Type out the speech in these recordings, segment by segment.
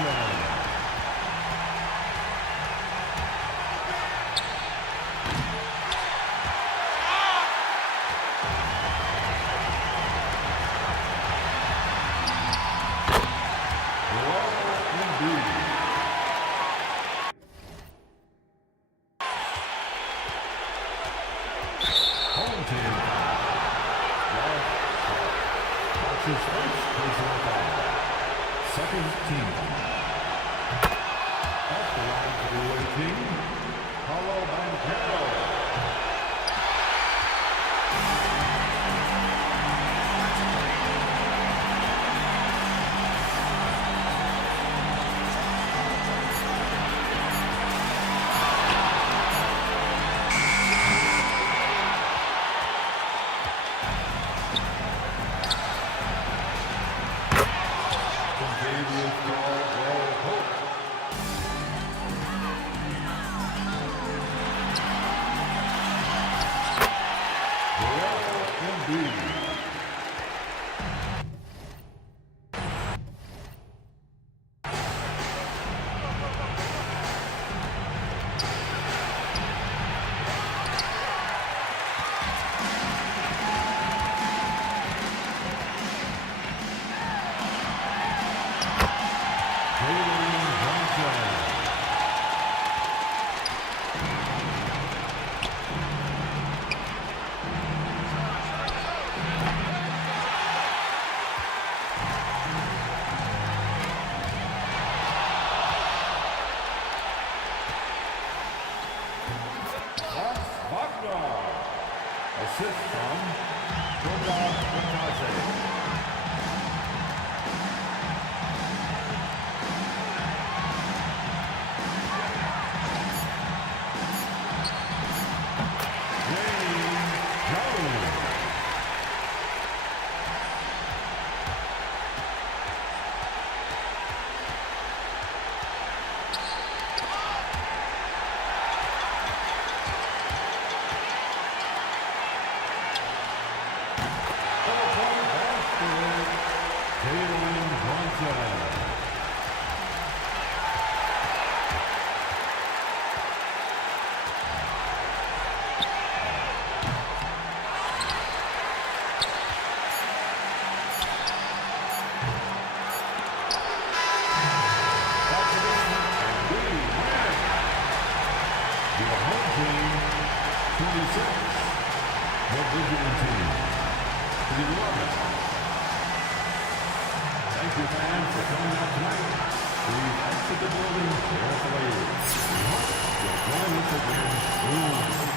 Johnson. Second team. Off the line for the away team, Paulo Banchero. Assist from Goga Watase. Thank you, fans, for coming out tonight. Please exit the building carefully. We hope you'll join us again soon.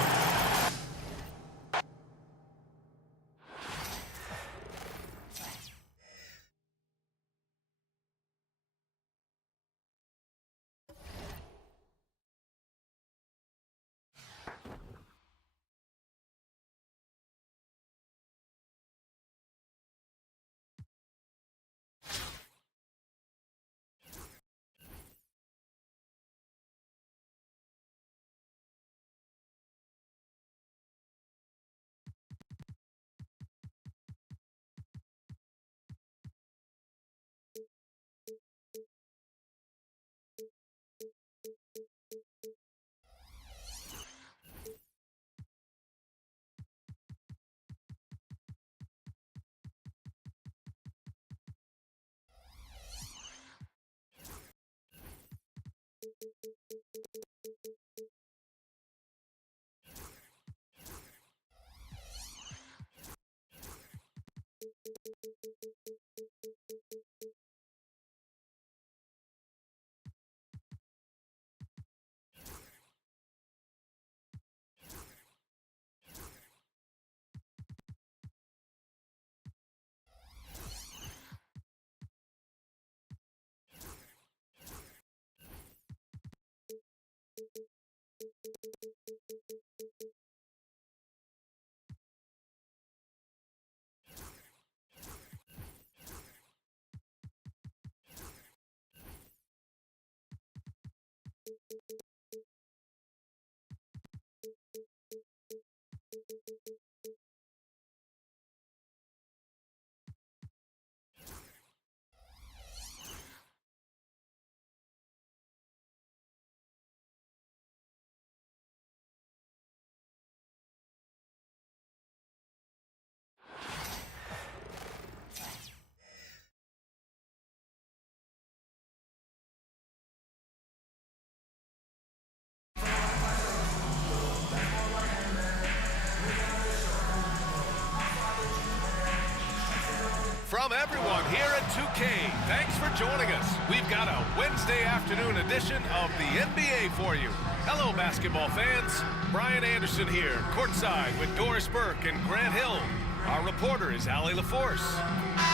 From everyone here at 2K, thanks for joining us. We've got a Wednesday afternoon edition of the NBA for you. Hello, basketball fans. Brian Anderson here, courtside with Doris Burke and Grant Hill. Our reporter is Allie LaForce.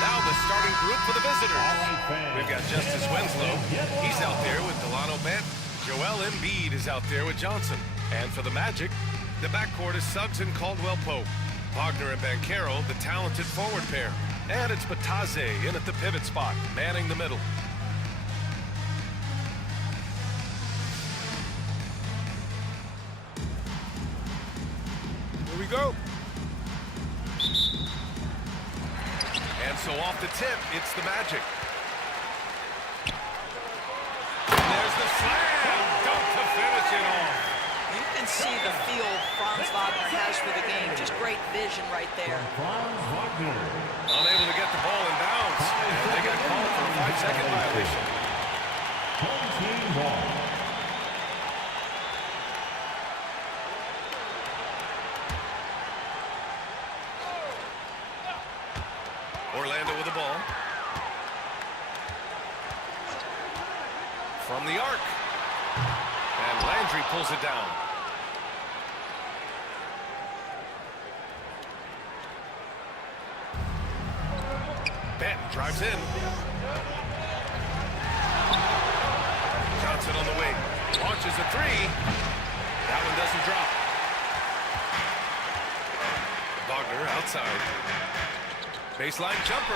Now the starting group for the visitors. We've got Justice Winslow. He's out there with Delano Bent. Joel Embiid is out there with Johnson. And for the Magic, the backcourt is Suggs and Caldwell Pope. Wagner and Banchero, the talented forward pair. And it's Bataze in at the pivot spot, manning the middle. Here we go. And so off the tip, it's the Magic. And there's the slam! Dunk to finish it off. You can see the feel Franz Wagner has for the game. Just great vision right there. Franz Wagner. Unable to get the ball in bounds. And they got called for a 5-second violation. Home team ball. Orlando with the ball. From the arc. And Landry pulls it down. Benton drives in. Johnson on the wing. Launches a three. That one doesn't drop. Wagner outside. Baseline jumper.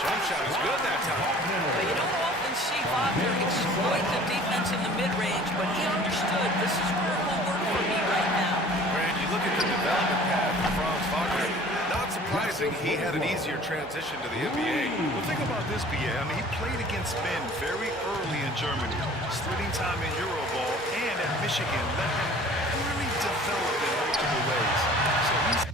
Jump shot is good that time. But you don't often see Wagner exploit the defense in the mid-range, but he understood this is where it will work for me right now. Grant, you look at the development path for Franz Wagner. Not surprising he had an easier transition to the NBA. Well, think about this, BA. I mean, he played against Ben very early in Germany, splitting time in Euroball, and at Michigan let him really develop in multiple ways. So he's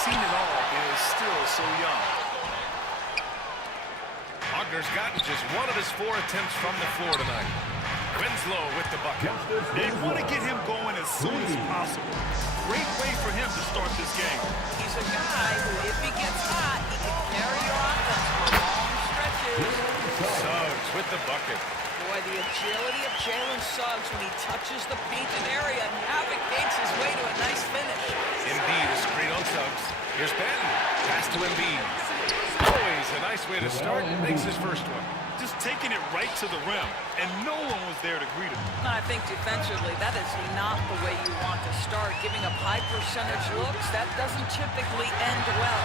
seen it all and is still so young. Wagner's gotten just one of his 4 attempts from the floor tonight. Winslow with the bucket. They want to get him going as soon as possible. Great way for him to start this game. He's a guy who, if he gets hot, he can carry your offense for long stretches. Suggs with the bucket. Boy, the agility of Jalen Suggs when he touches the painted area navigates his way to a nice finish. Embiid is screen on Suggs. Here's Benton. Pass to Embiid. Always a nice way to start. Makes his first one. Just taking it right to the rim, and no one was there to greet him. I think defensively, that is not the way you want to start. Giving up high percentage looks, that doesn't typically end well.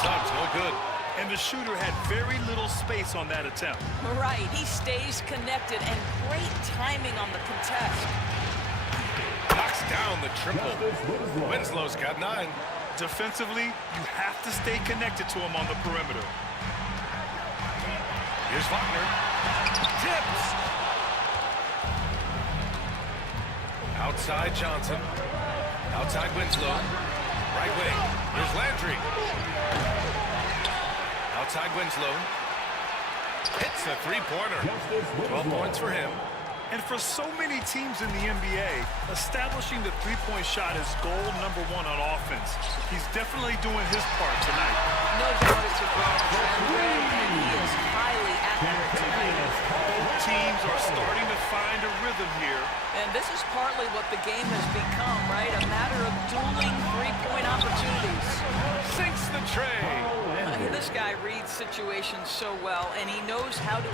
Suggs, no good. And the shooter had very little space on that attempt. Right, he stays connected, and great timing on the contest. Knocks down the triple. Winslow's got 9. Defensively, you have to stay connected to him on the perimeter. Here's Wagner. Tips. Outside Johnson. Outside Winslow. Right wing. Here's Landry. Outside Winslow. Hits a three-pointer. 12 points for him. And for so many teams in the NBA, establishing the three-point shot is goal number 1 on offense. He's definitely doing his part tonight. No doubt it's a great trend, and he is highly accurate tonight. Both teams are starting to find a rhythm here. And this is partly what the game has become, right? A matter of dueling three-point opportunities. Sinks the tray. This guy reads situations so well, and he knows how to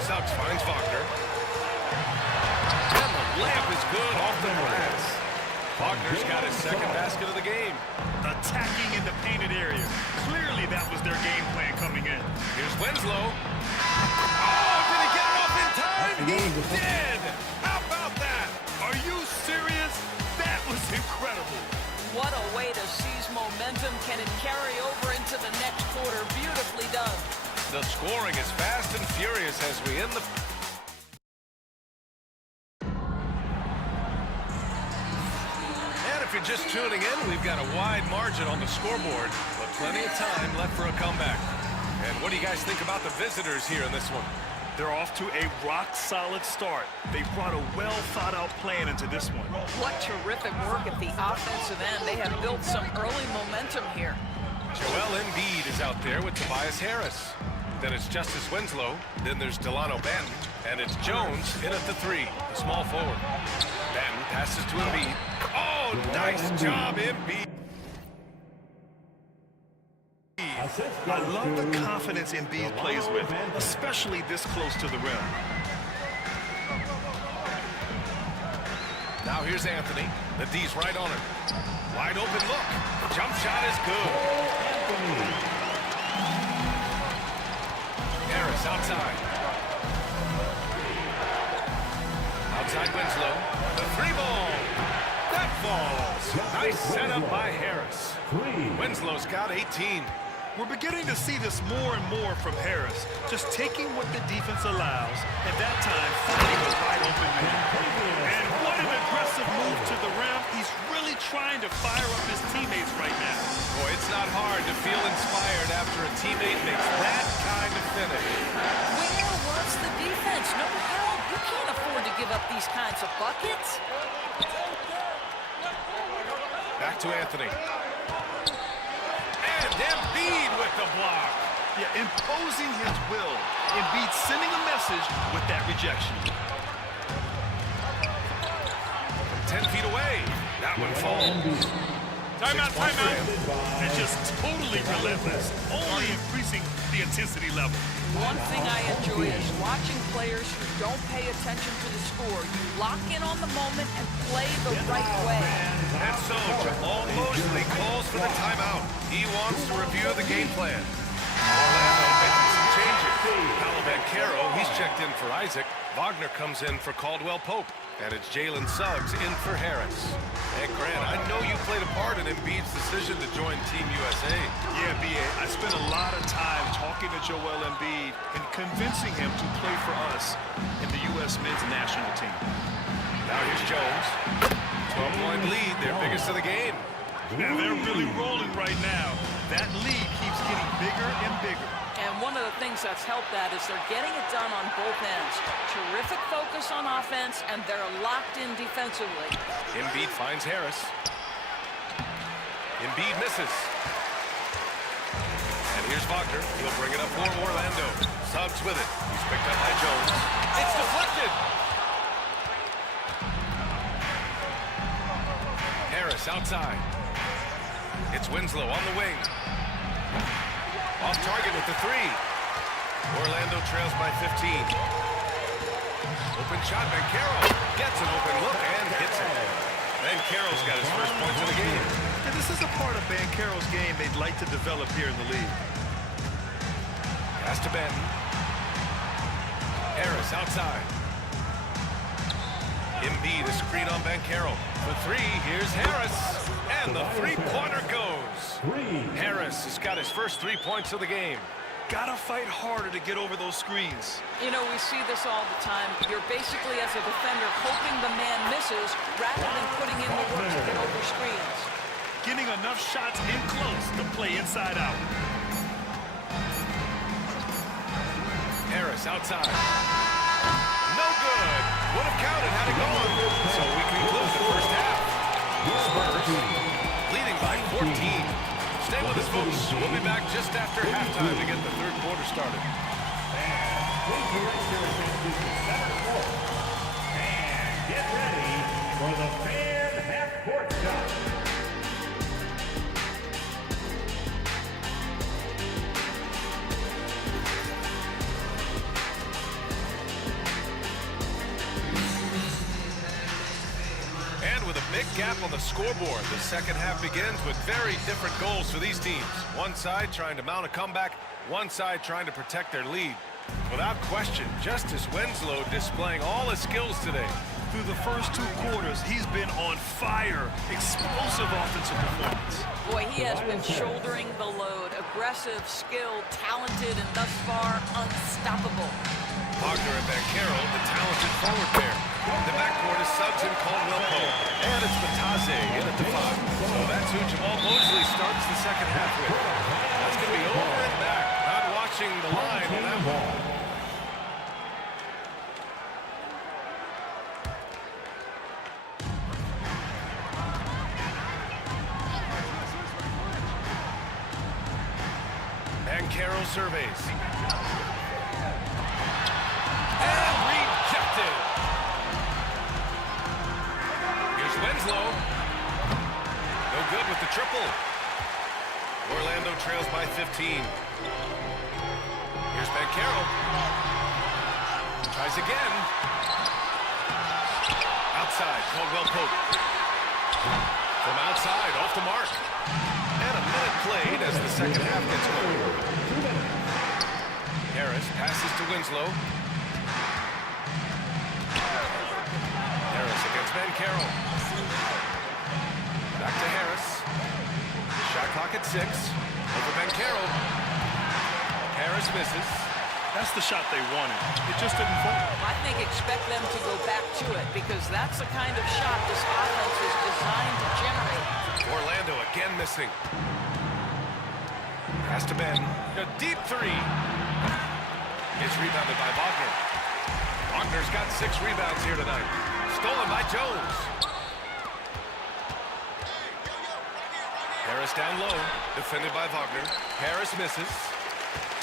Suggs finds Wagner. And the layup is good off the glass. Wagner's got his second basket of the game. Attacking in the painted area. Clearly that was their game plan coming in. Here's Winslow. Oh, did he get it off in time? He did! How about that? Are you serious? That was incredible. What a way to seize momentum. Can it carry over into the next quarter? Beautifully done. The scoring is fast and furious as we end the... And if you're just tuning in, we've got a wide margin on the scoreboard, but plenty of time left for a comeback. And what do you guys think about the visitors here in this one? They're off to a rock-solid start. They brought a well-thought-out plan into this one. What terrific work at the offensive end. They have built some early momentum here. Joel Embiid is out there with Tobias Harris. Then it's Justice Winslow. Then there's Delano Banton. And it's Jones in at the 3, the small forward. Banton passes to Embiid. Oh, nice job, Embiid. I love the confidence Embiid plays with, especially this close to the rim. Now here's Anthony. The D's right on him. Wide open look. Jump shot is good. Harris outside. Outside Winslow. The 3-ball. That falls. Nice setup by Harris. Winslow's got 18. We're beginning to see this more and more from Harris, just taking what the defense allows, and that time finding a wide open man. And what an aggressive move to the rim. He's really trying to fire up his teammates right now. Boy, it's not hard to feel inspired after a teammate makes that kind of finish. Where was the defense? No help. You can't afford to give up these kinds of buckets. Back to Anthony. And Embiid with the block. Yeah, imposing his will. Embiid sending a message with that rejection. 10 feet away. That one falls. Timeout, timeout. And just totally relentless, only increasing the intensity level. One thing I enjoy is watching players who don't pay attention to the score. You lock in on the moment and play the right way. And so Jamal Mosley calls for the timeout. He wants to review the game plan. Orlando making some changes. Paolo Banchero, he's checked in for Isaac. Wagner comes in for Caldwell Pope. And it's Jalen Suggs in for Harris. And Grant, I know you played a part in Embiid's decision to join Team USA. Yeah, B.A., I spent a lot of time talking to Joel Embiid and convincing him to play for us in the U.S. men's national team. Now here's Jones. 12-point lead, their biggest of the game. And they're really rolling right now. That lead keeps getting bigger and bigger. And one of the things that's helped that is they're getting it done on both ends. Terrific focus on offense, and they're locked in defensively. Embiid finds Harris. Embiid misses. And here's Wagner. He'll bring it up for Orlando. Suggs with it. He's picked up by Jones. It's deflected. Harris outside. It's Winslow on the wing. Off target with the 3. Orlando trails by 15. Open shot, Banchero gets an open look and hits it. Banchero's got his first points of the game. And this is a part of Banchero's game they'd like to develop here in the league. Pass to Banton. Harris outside. Embiid a screen on Banchero. For 3, here's Harris. And the 3-pointer goes. Harris has got his first 3 points of the game. Gotta fight harder to get over those screens. You know, we see this all the time. You're basically, as a defender, hoping the man misses rather than putting in the work to get over screens. Getting enough shots in close to play inside out. Harris outside. No good. Would have counted had it gone. So we conclude the first half. Spurs leading by 14. Stay with us, folks. We'll be back just after halftime to get the third quarter started. Please direct your attention to center court. And get ready for the fan half-court shot. And with a big gap on the scoreboard, the second half begins with very different goals for these teams. One side trying to mount a comeback, one side trying to protect their lead. Without question, Justice Winslow displaying all his skills today. Through the first 2 quarters, he's been on fire. Explosive offensive performance. Boy, he has been shouldering the load. Aggressive, skilled, talented, and thus far, unstoppable. Wagner and Banchero, the talented forward pair. The backcourt is Suggs and Caldwell Pope. And it's Batase in at the 5. So that's who Jamal Mosley starts the second half with. That's going to be over and back. Not watching the line on that ball. And Carroll surveys. And rejected. Here's Winslow. No good with the triple. Orlando trails by 15. Here's Banchero. Tries again. Outside, Caldwell Pope. From outside, off the mark. And a minute played as the second half gets going. Harris passes to Winslow. Harris against Banchero. Back to Harris. Shot clock at 6. Over Banchero. Harris misses. That's the shot they wanted. It just didn't fall. I think expect them to go back to it because that's the kind of shot this offense is designed to generate. Orlando again missing. Pass to Ben. A deep 3. It's rebounded by Wagner. Wagner's got 6 rebounds here tonight. Stolen by Jones. Harris down low. Defended by Wagner. Harris misses.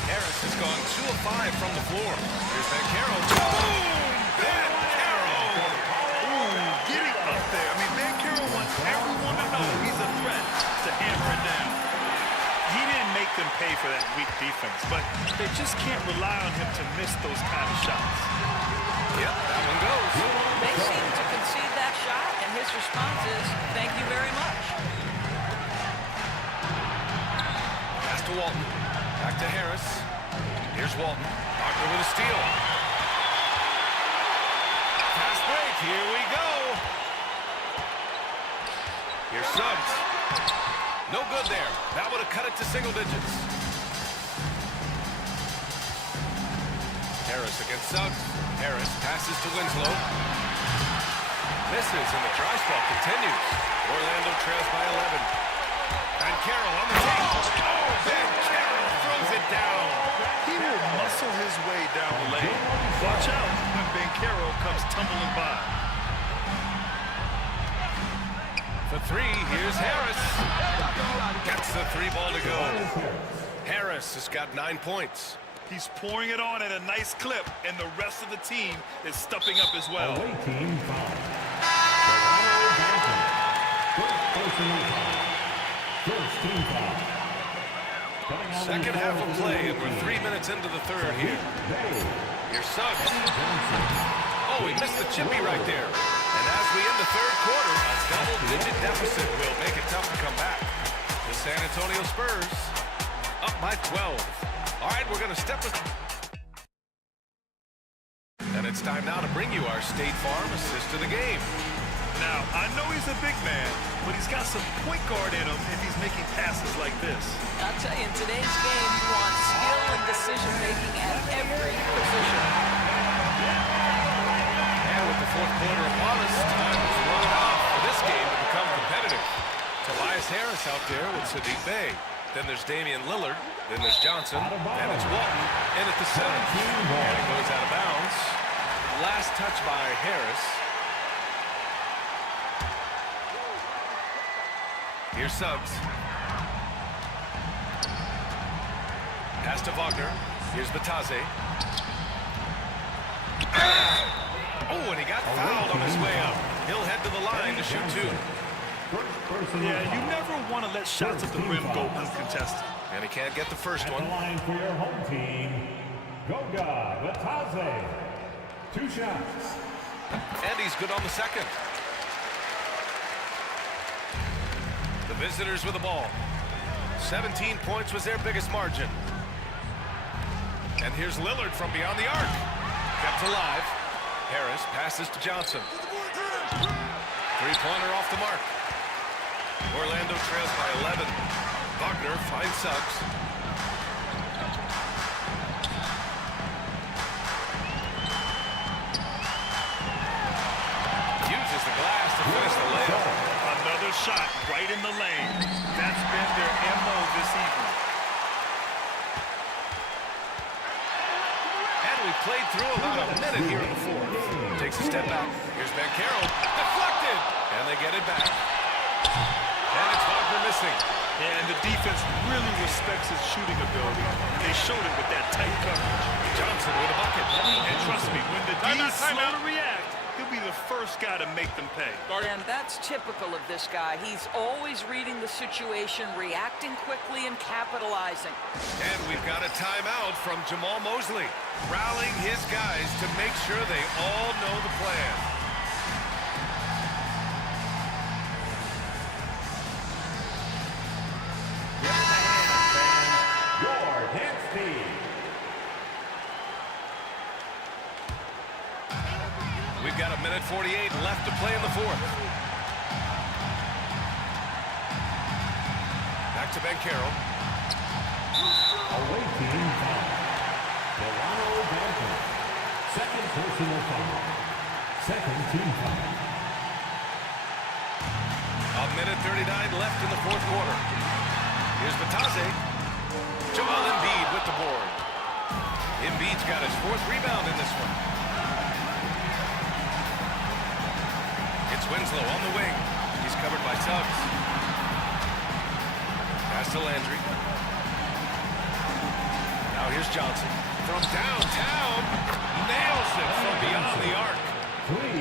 Harris has gone 2 of 5 from the floor. Here's Banchero. Boom! Banchero! Ooh, getting up there. I mean, Banchero wants everyone to know he's a threat to hammer it down. He didn't make them pay for that weak defense, but they just can't rely on him to miss those kind of shots. Yep, that one goes. They seem to concede that shot, and his response is, thank you very much. Pass to Walton. Back to Harris. Here's Walton. Wagner with a steal. Fast break. Here we go. Here's Suggs. No good there. That would have cut it to single digits. Harris against Suggs. Harris passes to Winslow. Misses, and the dry spell continues. Orlando trails by 11. And Carroll on the take. Oh, Ben Carroll throws it down. He will muscle his way down the lane. Watch out when Banchero comes tumbling by. For 3, here's Harris. Gets the 3 ball to go. Harris has got 9 points. He's pouring it on at a nice clip, and the rest of the team is stepping up as well. Away team foul. Delano Banton. First personal foul. First team foul. Coming out Second of the half of foul play, is and we're 3 minutes into the third here. Bay. Here's Suggs. Johnson. Oh, he missed the chippy right there. And as we end the third quarter, a double-digit deficit will make it tough to come back. The San Antonio Spurs up by 12. All right, we're going to step it. And it's time now to bring you our State Farm assist to the game. Now, I know he's a big man, but he's got some point guard in him if he's making passes like this. I'll tell you, in today's game, you want skill and decision-making at every position. And with the fourth quarter upon us, time is running out for this game to become competitive. Tobias Harris out there with Sadiq Bey. Then there's Damian Lillard. Then there's Johnson. And it's Walton in at the center. And it goes out of bounds. Last touch by Harris. Here's Suggs. Pass to Wagner. Here's Batase. Oh, and he got fouled on his way up. He'll head to the line to shoot 2. Yeah, you never want to let shots at the rim go uncontested. And he can't get the first At one. the line for your home team, Goga Batase. 2 shots. And he's good on the second. The visitors with the ball. 17 points was their biggest margin. And here's Lillard from beyond the arc. Kept alive. Harris passes to Johnson. 3-pointer off the mark. Orlando trails by 11. Wagner finds Suggs. shot right in the lane. That's been their MO this evening. And we played through about a minute here in the fourth. Takes a step back. Here's Banchero. Deflected. And they get it back. And it's Wagner missing. And the defense really respects his shooting ability. They showed it with that tight coverage. Johnson with a bucket. And trust me, when the D's slow to react, he'll be the first guy to make them pay. And that's typical of this guy. He's always reading the situation, reacting quickly, and capitalizing. And we've got a timeout from Jamal Mosley, rallying his guys to make sure they all know the plan. We've got a minute 48 left to play in the fourth. Back to Banchero. Away team foul. Delano Banchero. Second personal foul. Second team foul. A minute 39 left in the fourth quarter. Here's Batase. Joel Embiid with the board. Embiid's got his fourth rebound in this one. It's Winslow on the wing. He's covered by Suggs. Pass to Landry. Now here's Johnson. From downtown. Nails it from beyond the arc.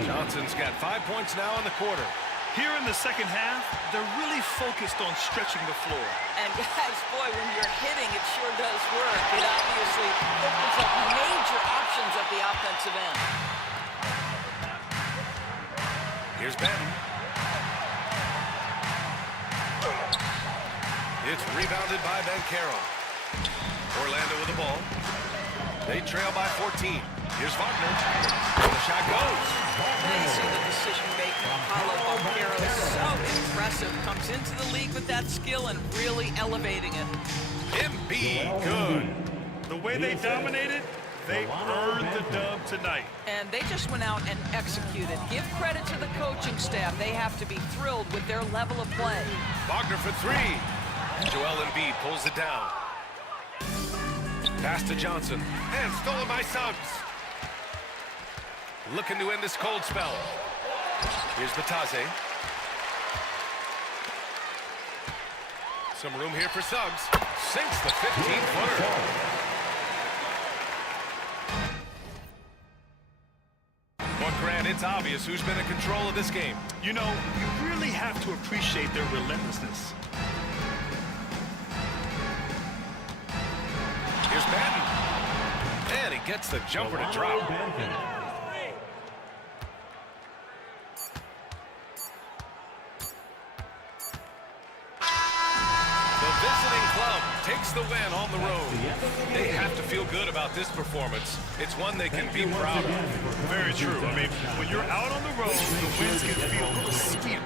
Johnson's got 5 points now in the quarter. Here in the second half, they're really focused on stretching the floor. And guys, boy, when you're hitting, it sure does work. It obviously opens up major options at the offensive end. Here's Benton. It's rebounded by Banchero. Orlando with the ball. They trail by 14. Here's Wagner. The shot goes. Now you see the decision-making. Paulo Banchero is so impressive. Comes into the league with that skill and really elevating it. Embiid, good. The way they dominated, they earned the dub tonight. And they just went out and executed. Give credit to the coaching staff. They have to be thrilled with their level of play. Wagner for three. Joel Embiid pulls it down. Pass to Johnson. And stolen by Suggs. Looking to end this cold spell. Here's Batase. Some room here for Suggs. Sinks the 15-footer. But Grant, it's obvious who's been in control of this game. You know, you really have to appreciate their relentlessness. Here's Madden. And he gets the jumper to drop. The visiting club takes the win on the road. They have to feel good about this performance. It's one they can be proud of. Very true. I mean, when you're out on the road, the wins can feel sweet.